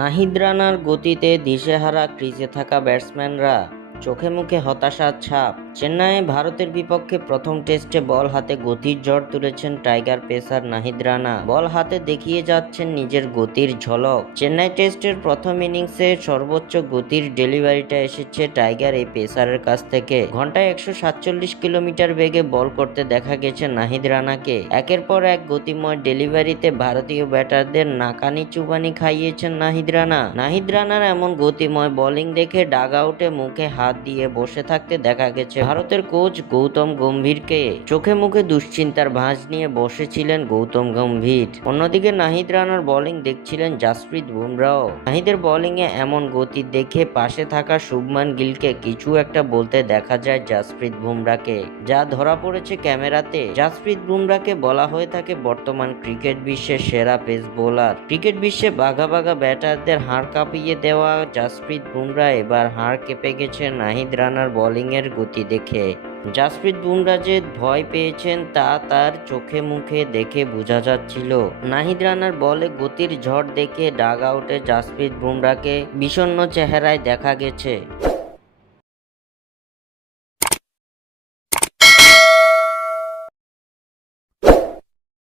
নাহিদ রানার গতিতে দিশেহারা ক্রিজে থাকা ব্যাটসম্যানরা চোখে মুখে হতাশার ছাপ। চেন্নাইয়ে ভারতের বিপক্ষে প্রথম টেস্টে বল হাতে গতির ঝড় তুলেছেন টাইগার পেসার নাহিদ রানা। বল হাতে দেখিয়ে যাচ্ছেন নিজের গতির ঝলক। চেন্নাই টেস্টের প্রথম ইনিংসে সর্বোচ্চ গতির ডেলিভারিটা এসেছে টাইগার এই পেসারের কাছ থেকে। ঘন্টায় 147 কিলোমিটার বেগে বল করতে দেখা গেছে নাহিদ রানাকে। একের পর এক গতিময় ডেলিভারিতে ভারতীয় ব্যাটারদের নাকানি চুবানি খাইয়েছেন নাহিদ রানা। নাহিদ রানার এমন গতিময় বোলিং দেখে ডাগ আউটে মুখে হাত দিয়ে বসে থাকতে দেখা গেছে ভারতের কোচ গৌতম গম্ভীরকে। চোখে মুখে দুশ্চিন্তার ভাঁজ নিয়ে বসেছিলেন গৌতম গম্ভীর। অন্যদিকে নাহিদ রানার বোলিং দেখছিলেন জাসপ্রীত বুমরাও। নাহিদের বোলিংয়ে এমন গতি দেখে পাশে থাকা শুভমান গিলকে কিছু একটা বলতে দেখা যায় জাসপ্রীত বুমরাকে, যা ধরা পড়েছে ক্যামেরাতে। জাসপ্রীত বুমরাকে বলা হয়ে থাকে বর্তমান ক্রিকেট বিশ্বের সেরা পেস বোলার। ক্রিকেট বিশ্বে বাঘা বাঘা ব্যাটারদের হাড় কাঁপিয়ে দেওয়া জাসপ্রীত বুমরা এবার হাড় কেঁপে গেছে নাহিদ রানার বোলিংয়ের গতি দেখে। জাসপ্রীত বুমরা যে ভয় পেয়েছেন তা তার চোখে মুখে দেখে বোঝা যাচ্ছিল। নাহিদ রানার বলে গতির ঝড় দেখে ডাগ আউটে জাসপ্রীত বুমরাকে বিষণ্ণ চেহারায় দেখা গেছে।